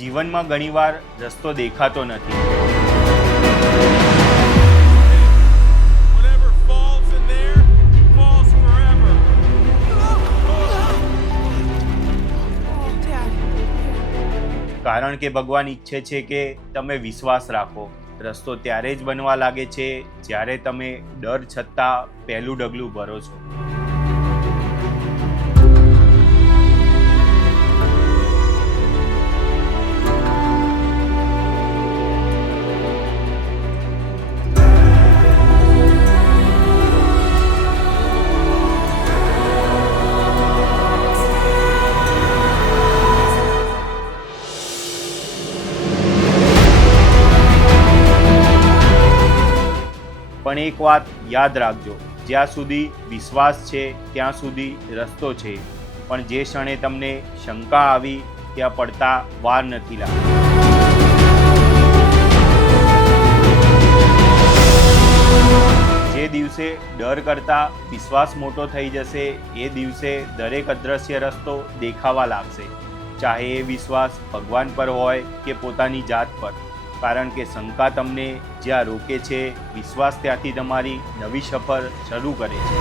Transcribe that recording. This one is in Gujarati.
જીવનમાં ઘણીવાર રસ્તો દેખાતો નથી, Whatever falls in there, falls forever. Oh, Dad. કારણ કે ભગવાન ઈચ્છે છે કે તમે વિશ્વાસ રાખો. રસ્તો ત્યારે જ બનવા લાગે છે જ્યારે તમે ડર છતાં પહેલું ડગલું ભરો છો. પણ એક વાત યાદ રાખજો, જ્યાં સુધી વિશ્વાસ છે ત્યાં સુધી રસ્તો છે, પણ જે ક્ષણે તમને શંકા આવી ત્યાં પડતા વાર નથી લાગતી. જે દિવસે ડર કરતાં વિશ્વાસ મોટો થઈ જશે એ દિવસે દરેક અદ્રશ્ય રસ્તો દેખાવા લાગશે, ચાહે એ વિશ્વાસ ભગવાન પર હોય કે પોતાની જાત પર. કારણ કે શંકા તમને જ્યાં રોકે છે, વિશ્વાસ ત્યાંથી તમારી નવી સફર શરૂ કરે છે.